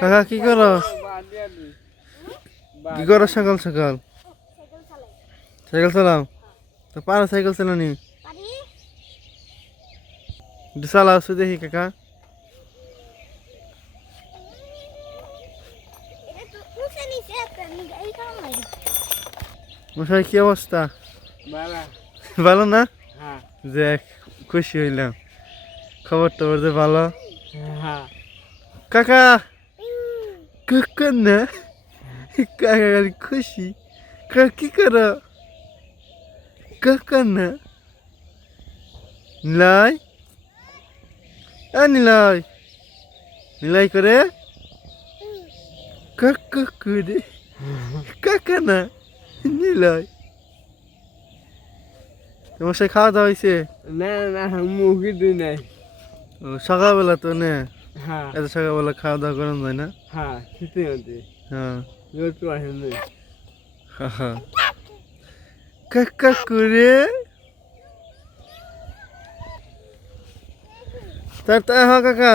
কাকা কি করো? কি করো সকাল সকাল সাইকেল চালাও। তো পারো সাইকেল চালানি? চালাও শুধু দেখি কাকা। মশাই কি অবস্থা? ভালো। না? দেখ খুশি হইলাম। খবর টবর যে ভালো। কাকা কাকা না কাকা খালি খুশি কাকা কি করো কাকা না নিলাই এ নিলাই নিলাই করে কাকা করে কাকা না নিলাই তোমার সে খাওয়া দাওয়া হয়েছে না না মুখি দুই নাই ও, সকালবেলা তো নে হ্যাঁ। এত সকালবেলা খাওয়া দাওয়া করেন যায় না? হ্যাঁ শীতে হতে হ্যাঁ। রোদ তো আসে কাকা করে। তার তা হ কাকা।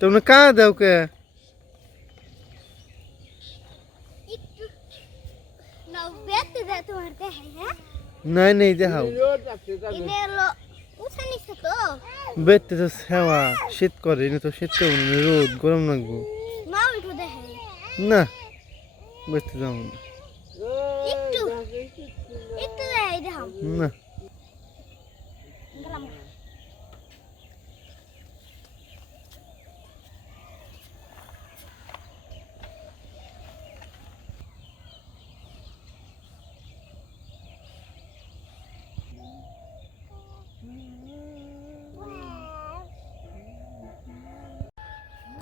তোমরা কা দাও কে? একটু নাও বেতে বেতে তো সেবা শীত করে এনে তো শীত করব রোদ গরম লাগবো। না বেতে যাব না। না গেলাম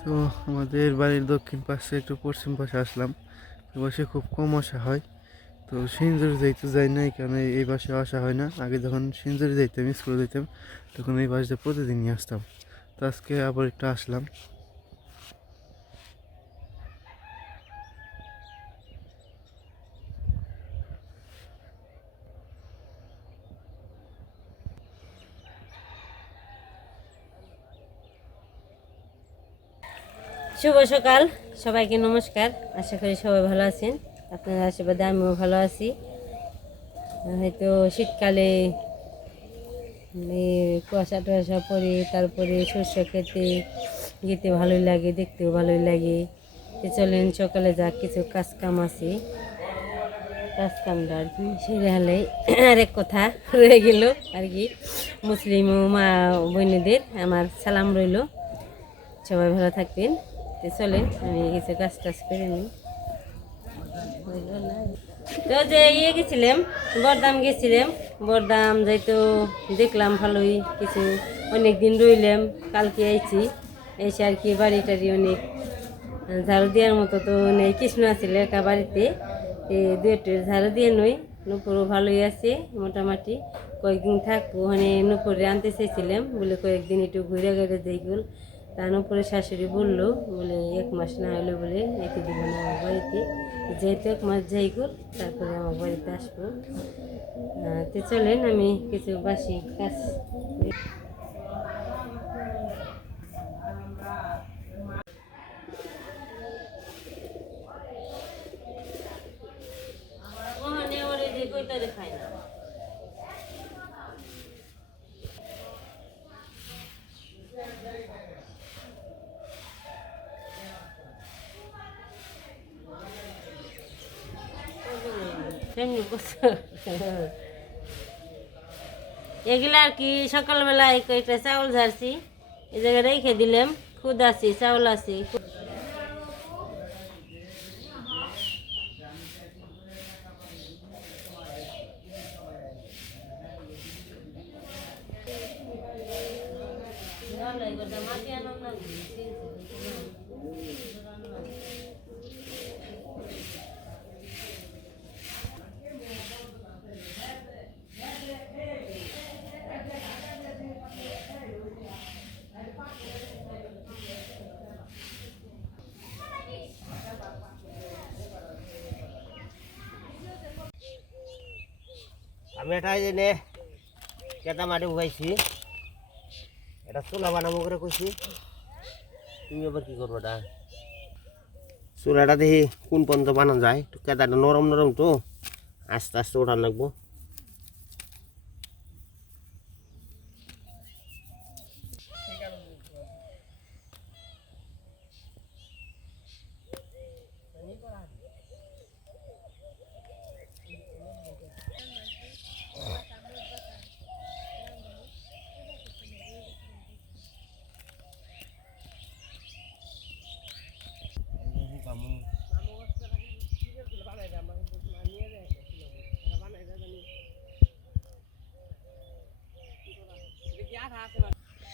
তো আমাদের বাড়ির দক্ষিণ পাশে একটু পশ্চিম পাশে আসলাম। এই পাশে খুব কম আসা হয়। তো সিঞ্জুরি যেতে যাই নাই কেন এই বাসে আসা হয় না। আগে যখন সিঞ্জুরি যাইতাম, স্কুলে যেতাম তখন এই পাশে প্রতিদিনই আসতাম। তো আজকে আবার একটু আসলাম। শুভ সকাল। সবাইকে নমস্কার। আশা করি সবাই ভালো আছেন। আপনার আশীর্বাদে আমিও ভালো আছি। হয়তো শীতকালে কুয়াশা টুয়াশা পরে তারপরে শস্য খেতে যেতে ভালোই লাগে, দেখতেও ভালোই লাগে। চলেন, সকালে যা কিছু কাজ কাম আছে। কাজ কামটা আর কি সেরে হলে আরেক কথা রয়ে গেল আর কি। মুসলিম মা বোনেদের আমার সালাম রইল। সবাই ভালো থাকবেন। তো চলেন আমি কিছু কাজ টাজ করে নিই। তো যে ইয়ে গেছিলাম বরদাম গেছিলাম। বরদাম যাইতো দেখলাম ভালোই কিছু। অনেক দিন রইলাম, কালকে আইছি। এসে আর কি বাড়ি টাড়ি অনেক ঝাড়ু দেওয়ার মতো তো নেই। কৃষ্ণ আছিল একা বাড়িতে। দু ঝাড়ু দিয়ে নই। নুপুরও ভালোই আছে, মোটামুটি। কয়েকদিন থাকব মানে নুপুরে আনতে চাইছিলাম, বলে কয়েকদিন একটু ঘুরে ঘুরে যাইগুল তার উপরে শাশুড়ি বলল, বলে এক মাস না হলে বলে এতে দিব না আমার বাড়িতে। যেহেতু এক মাস যাই কর তারপরে আমার বাড়িতে আসব। তো চলেন আমি কিছু বাসি কাজ দেখায় না সেমনি করছ। এগুলা আর কি সকালবেলা চাউল ঝাড়ছি এই জায়গায় রেখে দিলাম, খুদ আছি, চাউল আছে আমি এটা এনে কেটা মাটি উগাইছি। এটা চুলা বানাবো করে কইছি তুমি আবার কি করব এটা? চুলাটা দেখি কোন পর্যন্ত বানানো যায় কেটাটা নরম নরম তো আস্তে আস্তে ওঠান লাগবো।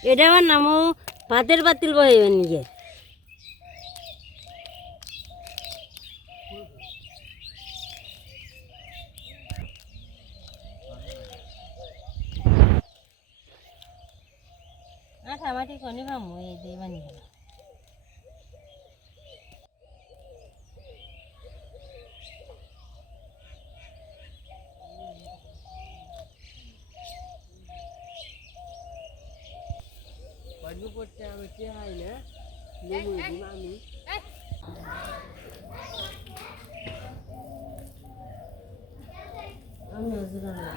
এটা আমার নামও ভাতের বাতিল বহে নিজে আঠা মাটি কনি পামু এই দিয়ে বানি গেল আমি হজুরান না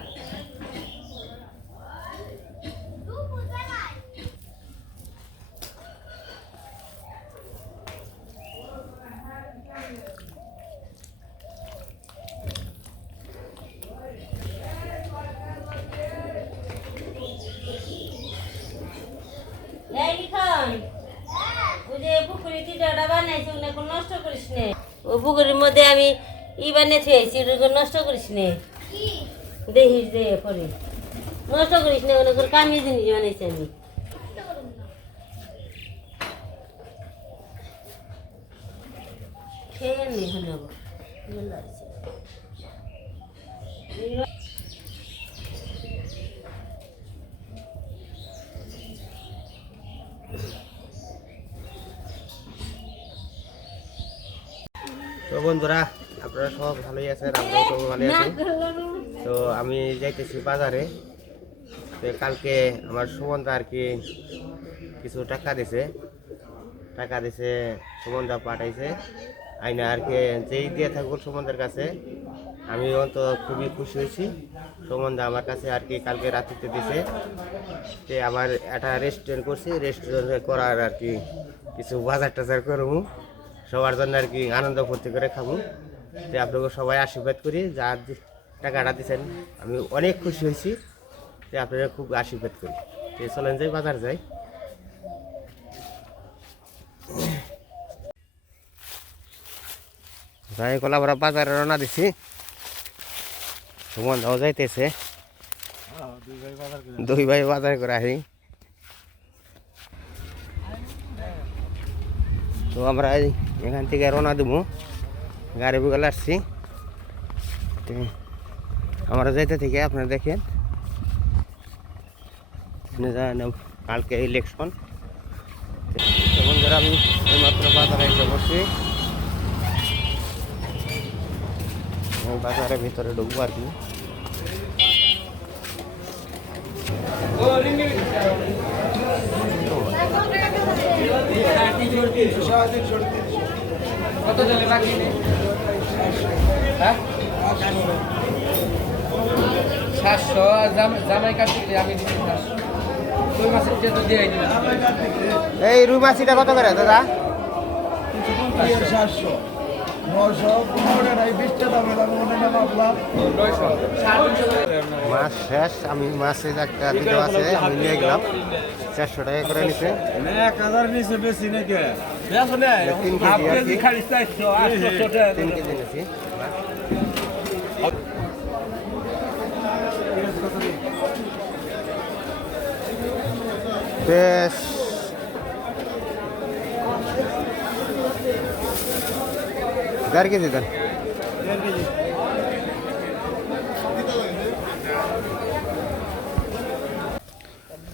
এই লিখন ওই যে পুকুরে টিটাটা বানাইছি ওগুলো এখন নষ্ট করিস নে ও পুকুরের মধ্যে আমি ই বানিয়ে থুয়েছি নষ্ট করিস নে। দেখিস দে পরে। নষ্ট করিস নে কামি জিনিস বানাইছি আমি খেয়ে নি হলো ভালো আছে। তো বন্ধুরা, আপনারা সব ভালোই আছেন, আমরাও সব ভালোই আছি। তো আমি যাইতেছি বাজারে। তো কালকে আমার সুমনদা আর কি কিছু টাকা দিছে। টাকা দিছে, সুমনদা পাঠাইছে। আইনা আর কি যেই দিয়ে থাকুক সুমনদার কাছে, আমি তো খুবই খুশি হয়েছি। সুমনদা আমার কাছে আর কি কালকে রাত্রিতে দিছে। তে আমার একটা রেস্টুরেন্ট করছি রেস্টুরেন্ট করার আর কি কিছু বাজার টাজার করব। সবার জন্য আর কি আনন্দ ফুর্তি করে খাব। তো আপনাকে সবাই আশীর্বাদ করি, যা টাকাটা দিচ্ছেন আমি অনেক খুশি হয়েছি, তো আপনারা খুব আশীর্বাদ করি। তো চলেন যাই, বাজার যাই। যাই, কলা আমরা বাজারে রওনা দিছি। সুমন দাও যাইতেছে। দুই ভাই বাজার করে আহি। তো আমরা এই এখান থেকে রওনা দেবো। গাড়ি বুগাল আসছি। আমরা যাইতে থেকে, আপনারা দেখেন। কালকে ইলেকশন যারা আমি এইমাত্র বাজারে এসে বসছি। বাজারের ভিতরে ঢুকবো আর কি। সাতশো। আর জাম- জামাই কাটতে আমি দিচ্ছি সাতশো। দুই মাসের যে তো দিয়ে এই রুই মাছিটা কত করে দাদা? সাতশো। মাছ শেষ আমি মাছের একটা দুটো আছে আমি নিয়ে গেলাম। চারশো টাকা করে নিছে। এক হাজার নিচে বেশি নাকি? বেশ দেড় কেজি দেন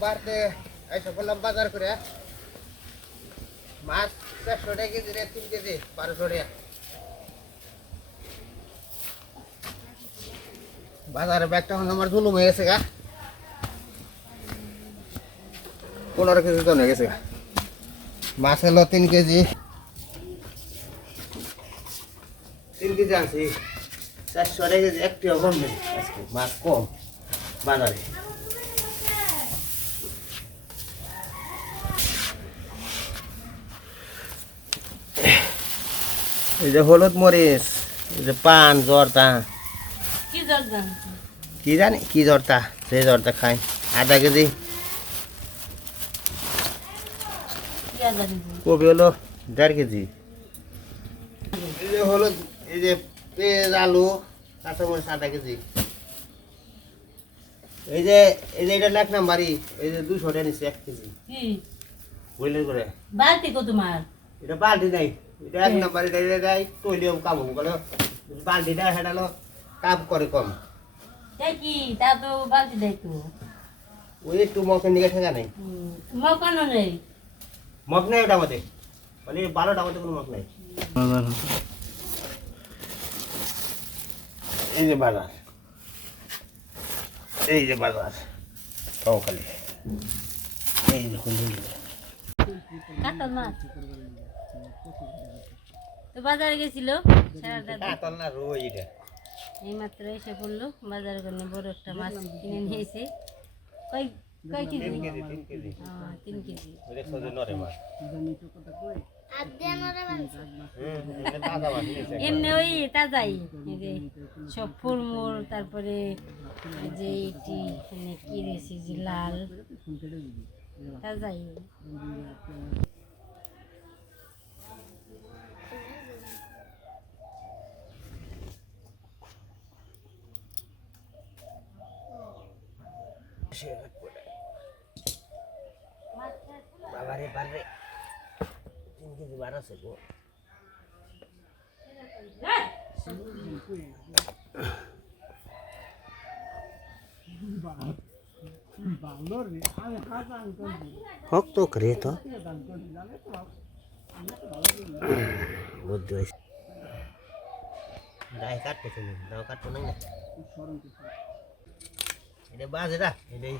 বাড়তে এসে বললাম বাজার করে মাছ চারশো টাকা কেজি রে, তিন কেজি, বারোশো টাকা। বাজারে ব্যাগটা এখন আমার জুলুম হয়ে গেছে গা। পনেরো কেজি তো হয়ে গেছে গা। মাছ হলো তিন কেজি। তিন কেজি আনছি। চারশো আড়াই কেজি, একটিও কম নেই। মাছ কম বাজারে। এই যে হলুদ মরিচ এই যে পান জর্দা। কি জানি কি জর্দা? সেই জর্দা খাই আধা কেজি। কপি হলো দেড় কেজি। এই যে হলুদ এই যে পেঁয়াজ আলু কাঁচামরিচ আধা কেজি। এই যে এই যে এটা এক নাম্বারই এই যে দুশো টাকা নিচ্ছে এক কেজি। বুঝলেন করে। বালতি কো তোমার এটা বালতি নাই। এক নাম্বার দেয় তৈলিও কাম কেন বালতিটা সেটা হলো কাম করে কম। কি? তা তো বালতি দেয় তো। ওই একটু মকের নিকে ঠেকা নেই। মকানো নেই? মগ নেই ওটা মধ্যে। মানে বারোটা মধ্যে কোনো মগ নাই। এই যে বাজার। এই যে বাজার। সকালে এই দেখুন কাতল মাছ। তো বাজারে গেছিল এটা। এই মাত্র এসে পড়ল বাজার করে বড় একটা মাছ কিনে নিয়েছে কয় কয় কেজি? তিন কেজি ওই। এমনি তাজাই যে সব ফুলমুল তারপরে যে এটি কি রয়েছে যে লাল। তাজাই। বাবারে বারে তিন কেজি বার আছে গো। হোক তো করে তো। বুদ্ধি হয়েছে দায় কাটতে দাও কাটতো নাই না এটা বাজ এটা এটাই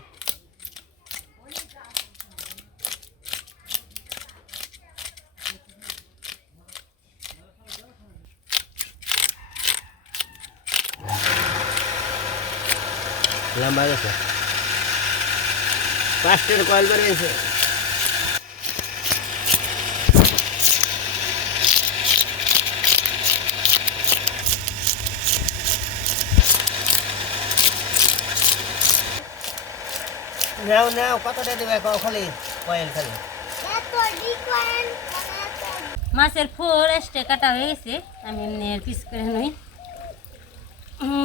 লম্বা গেছে পাঁচটার কয়েল বেরিয়েছে নেও নেও কতটা দেবে? খালি কয়েল খালি। মাছের ফোর এসটে কাটা হয়ে গেছে। আমি এমনি পিস করে নই।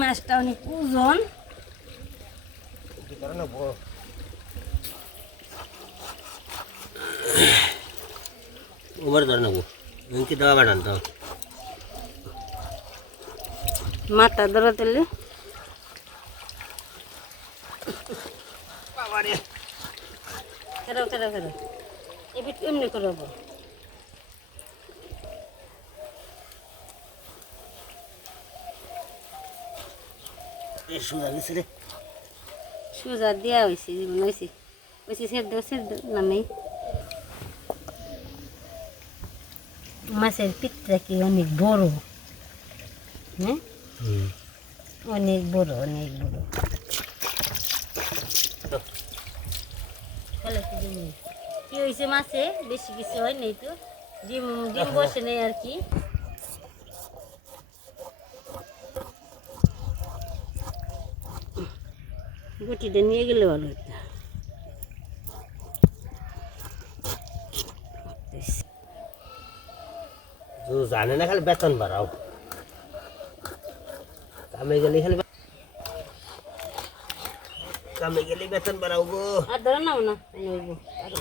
মাছটা অনেক ওজন। কি ওবার ধরে নেব। কি দেওয়া বাড়ান তো। মাথা ধরা তেলে। এবার এমনি করব এ সুদা গেছে রে। সোজা দেওয়া হয়েছে যেমন হয়েছে হয়েছে সেদ্ধ সেদ্ধ নামে মাছের পিঠটা কি অনেক বড়? হ্যাঁ? অনেক বড় অনেক বড়। তাহলে কি কি হয়েছে মাছে? বেশি কিছু হয় নাই তো। ডিম ডিম বসে নেই আর কি। গুটিটা নিয়ে গেলে ভালো হতো। তো জানে না খালি বেতন বাড়াও। কামে গেলে খালি কামে গেলে বেতন বাড়াও গো আর ধরো নাও না আমি উঠবো। আরও।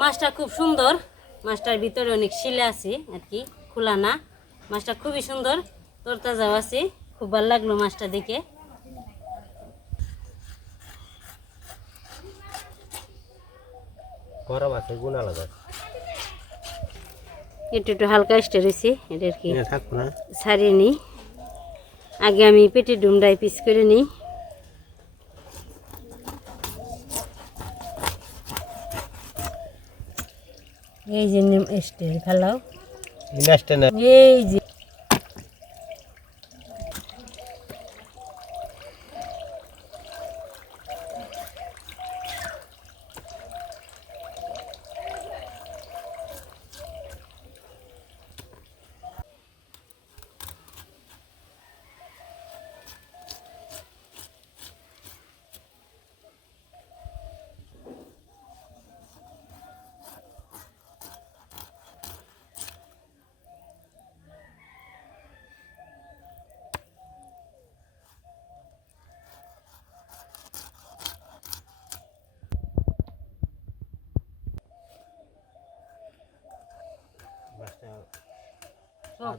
মাছটা খুব সুন্দর। মাছটার ভিতরে অনেক শিলা আছে আর কি খোলা না। মাছটা খুবই সুন্দর তরতাজাও আছে। খুব ভালো লাগল মাছটা দেখে। গরম আছে গুণ আলাদা। একটু একটু হালকা স্টে রয়েছে এটা আর কি। সারিয়ে নিই। আগে আমি পেটে ডুমডায় পিস করে নিই। এই যে নেম স্টে ফেলাও এই যে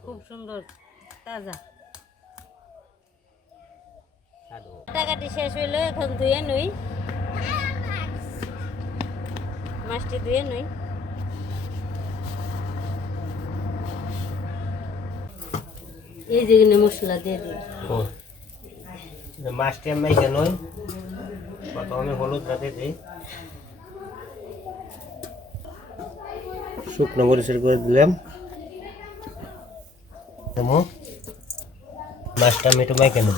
খুব সুন্দর তাজা। টাকাটি শেষ হইল এখন ধুয়ে নই। মাছটি ধুয়ে নই। এই যেখানে মশলা দিয়ে দিই। মাছটি আমি মাইকে নই। প্রথমে হলুদ রাতে দিই। শুকনো মরিচের করে দিলাম। দেবো। মাছটা আমি নেব।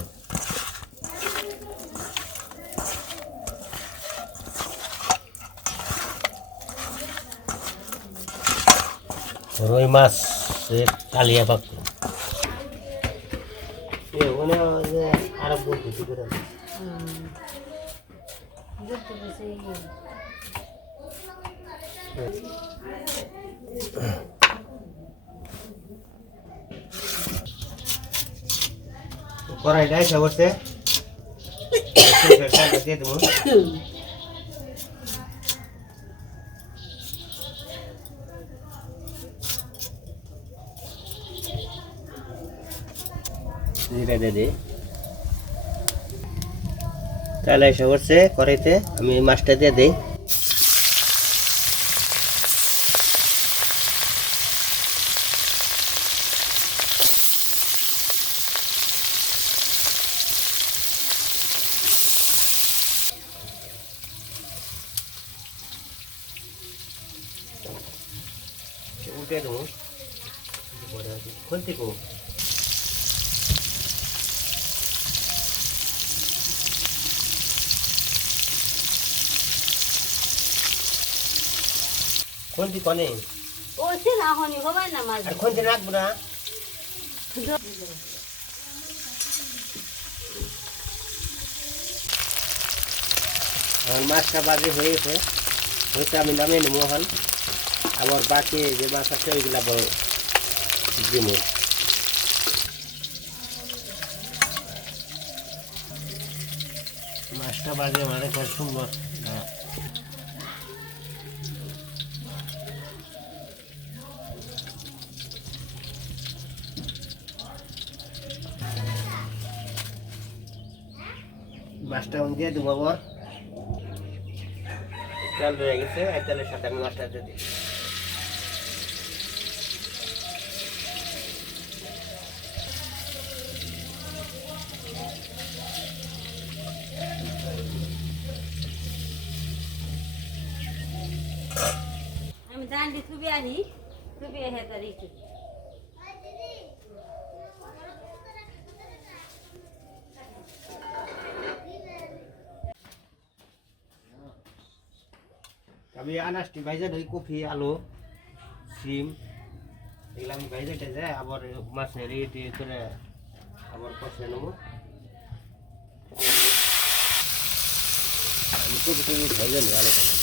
রুই মাছ কালিয়া পাক। আরও বলতে করে কড়াইটা এসে দিই তাহলে এসে করছে কড়াইতে আমি মাছটা দিয়ে দিই উল্টে দেবো খুলতে কো খুলতে কনে? ও সে না হনি হবাই না মাছ আর খুলতে রাখব না? আমার মাছটা বাজে হয়ে গেছে হয়তো আমি নামিয়ে নেব এখন। আবার বাকি যে মাছ আছে ওইগুলো আবার দিব। মাছটা বাজে মানে খুব সুন্দর। দিয়ে দেবো আবার। তেল রয়ে গেছে এই তেলের সাথে আমি মাছটা দিয়ে দিই আমি দান্ডি থুবি আনি আমি আনাজটি ভাইজা ধরি কফি, আলু, সিম, এগুলো আমি ভাইজা টেজে আবার মাছের ইয়ে করে আবার কষে নেব আমি কফি ভাইজা নিয়ে আলু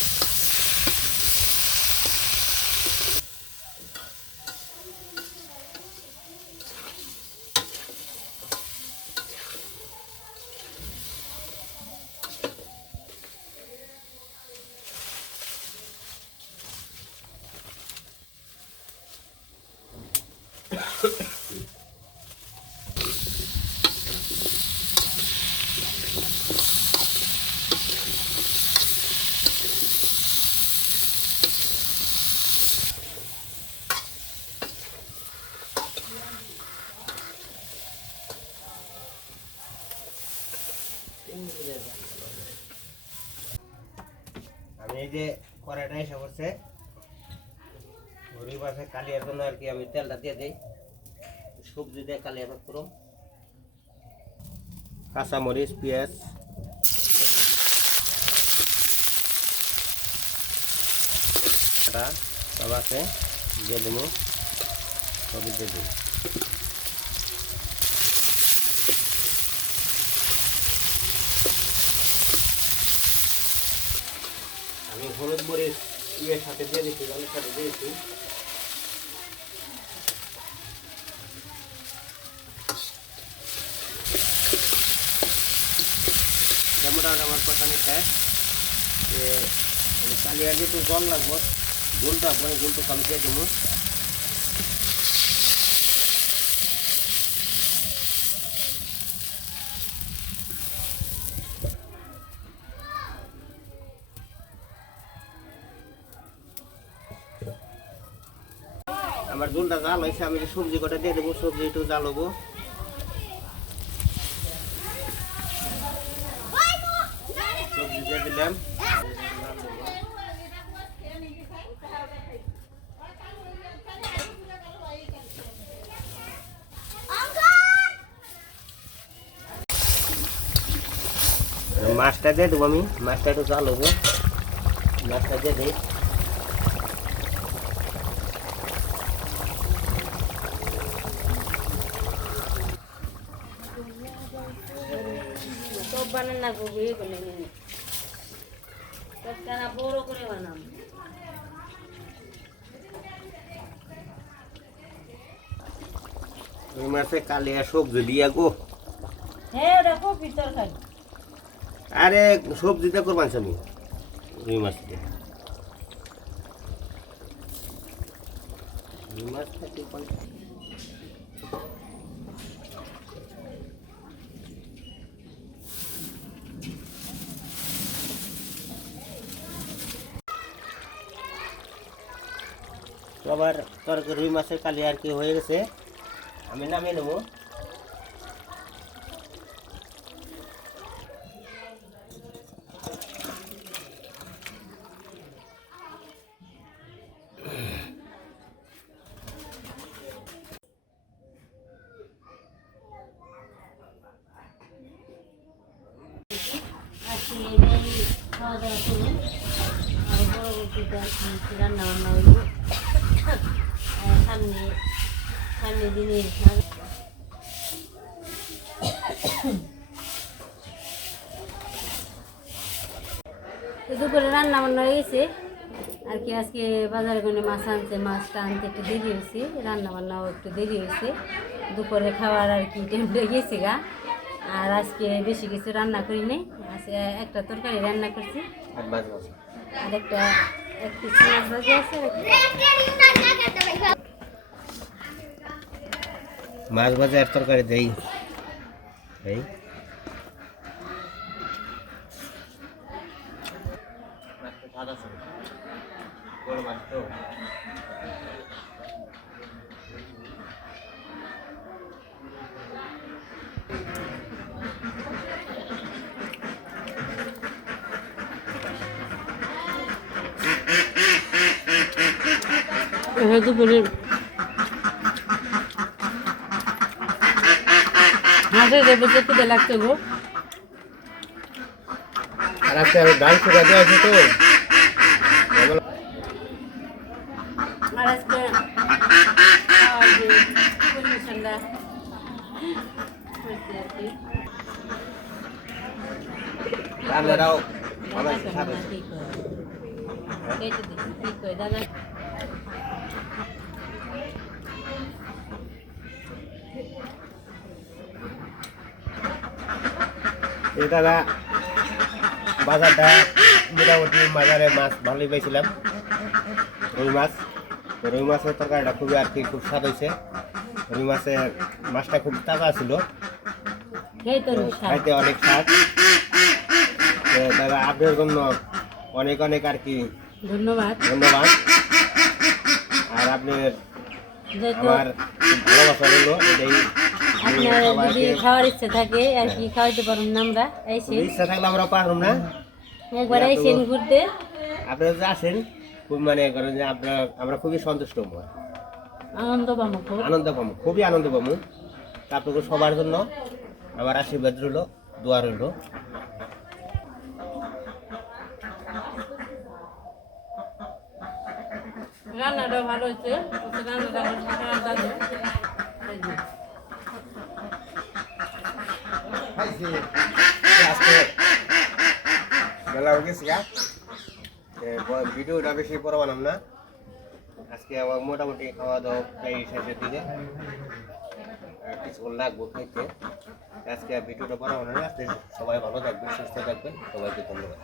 যে কড়াইটা এসে করছে রুই মাছের কালিয়ার জন্য আর কি আমি তেলটা দিয়ে দিই। সবজি দিয়ে কালিয়া ভাগ করো কাঁচামরিচ, পেঁয়াজ। সব আছে দিয়ে দেবো সবই দিয়ে দেবো আমি হলুদ মরিচ ইয়ের সাথে দিয়ে দিচ্ছি জলের সাথে দিয়েছি মোটামুটি আমার কষানি শেষ যে কালিয়া যেহেতু জল লাগবো গুলটা পরে গুলটা কম দেবো। আমার ঝোলটা জাল হয়েছে, আমি সবজি কটা দিয়ে দেবো, সবজি একটু জাল হব। সবজি দিয়ে মাছটা দিয়ে দেবো আমি, মাছটা একটু জাল হব। মাছটা দিয়ে দিই। নিয়ে বড় করে বানাম। কালিয়া সবজি দিয়া গো। হ্যাঁ আরে সবজিটা করবান আমি রুই মাছ দিয়ে রুই মাছ খাইতে আবার তরকারি রুই মাছের কালি আর কি হয়ে গেছে আমি নামিয়ে নেব আজকে এটাই খাওয়া দাওয়া করুন আর পরবর্তীতে আর কি রান্না বান্না হইব আর সামনে সামনে দিনে দুপুরে রান্না বান্না হয়ে গেছে। আর কি আজকে বাজারে কোনো মাছ আনছে মাছটা আনতে একটু দেরি হয়েছে। রান্না বান্নাও একটু দেরি হয়েছে। দুপুরে খাওয়ার আর কি টাইমটা গেছে গা। আর আজকে বেশি কিছু রান্না করি নাই আজকে একটা তরকারি রান্না করছি। আর একটা মাছ ভাজা আর তরকারি দেই। এই হ্যাঁ দুপুরে মাছের দেবো তো খুদে লাগছে গো। আর আজকে আমি ডাল শুকা দিয়ে আছে তো। আর আজকে খাওয়ার যে পরিবেশনটা হয়েছে আর কি। রান্নাটাও আমার দাদা সাথে না, ঠিক হয়। কেটে দিই, ঠিক হয়, দাদা এই দাদা বাজারটা মোটামুটি বাজারে মাছ ভালোই পাইছিলাম। রুই মাছ। রুই মাছের তরকারিটা খুবই আর কি খুব স্বাদ হয়েছে রুই মাছের মাছটা খুব তাজা ছিল। খাইতে অনেক স্বাদ। দাদা আপনার জন্য অনেক অনেক আর কি ধন্যবাদ। ধন্যবাদ। আর আপনার আমার ভালোবাসা রইল এটাই। আপনার যদি খাওয়ার ইচ্ছে থাকে আর কি খাওয়াইতে পারুন না আমরা এসে ইচ্ছা থাকলে আমরা পারলাম না। একবার এসেন ঘুরতে। আপনারা যে আসেন খুব মানে করেন যে আপনারা আমরা খুবই সন্তুষ্ট হব। আনন্দ পাবো আনন্দ পাবো খুবই আনন্দ পাবো। আপনাকে সবার জন্য আমার আশীর্বাদ রইল দোয়া রইল। রান্নাটা ভালো হয়েছে রান্নাটা দাদু আজকে বেলা হয়ে ভিডিওটা বেশি বড় বানাম না আজকে আমার মোটামুটি খাওয়া দাওয়া শেষের দিকে কিছুক্ষণ লাগবো খাইতে আজকে ভিডিওটা বড় বানানো না সবাই ভালো থাকবেন সুস্থ থাকবেন সবাইকে ধন্যবাদ